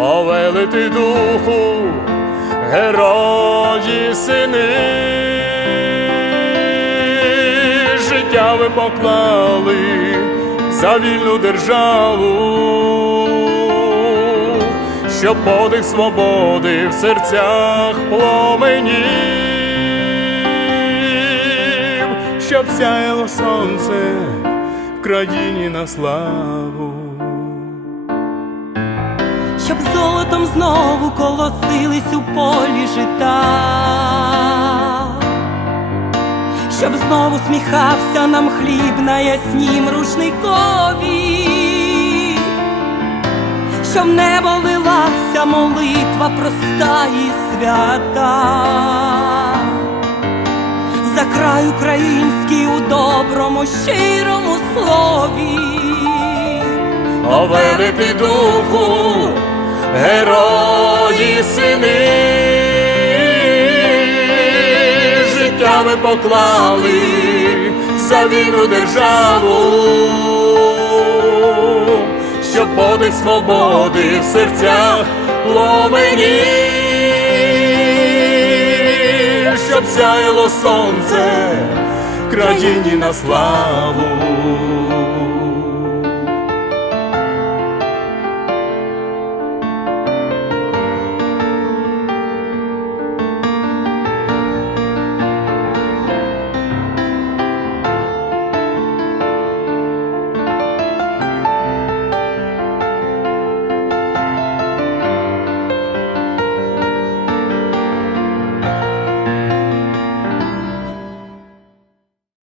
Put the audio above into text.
О, велити духу, герої сини, життя ви поклали за вільну державу, щоб подих свободи в серцях пломенів, щоб сяяло сонце в країні на славу. Щоб золотом знову колосились у полі жита, щоб знову сміхався нам хліб на яснім рушникові, щоб небо лилася молитва проста і свята. За край український у доброму, щирому слові. О, великий духу, герої сини, життя ви поклали за вільну державу, щоб подих свободи в серцях пломенів, щоб сяяло сонце країні на славу.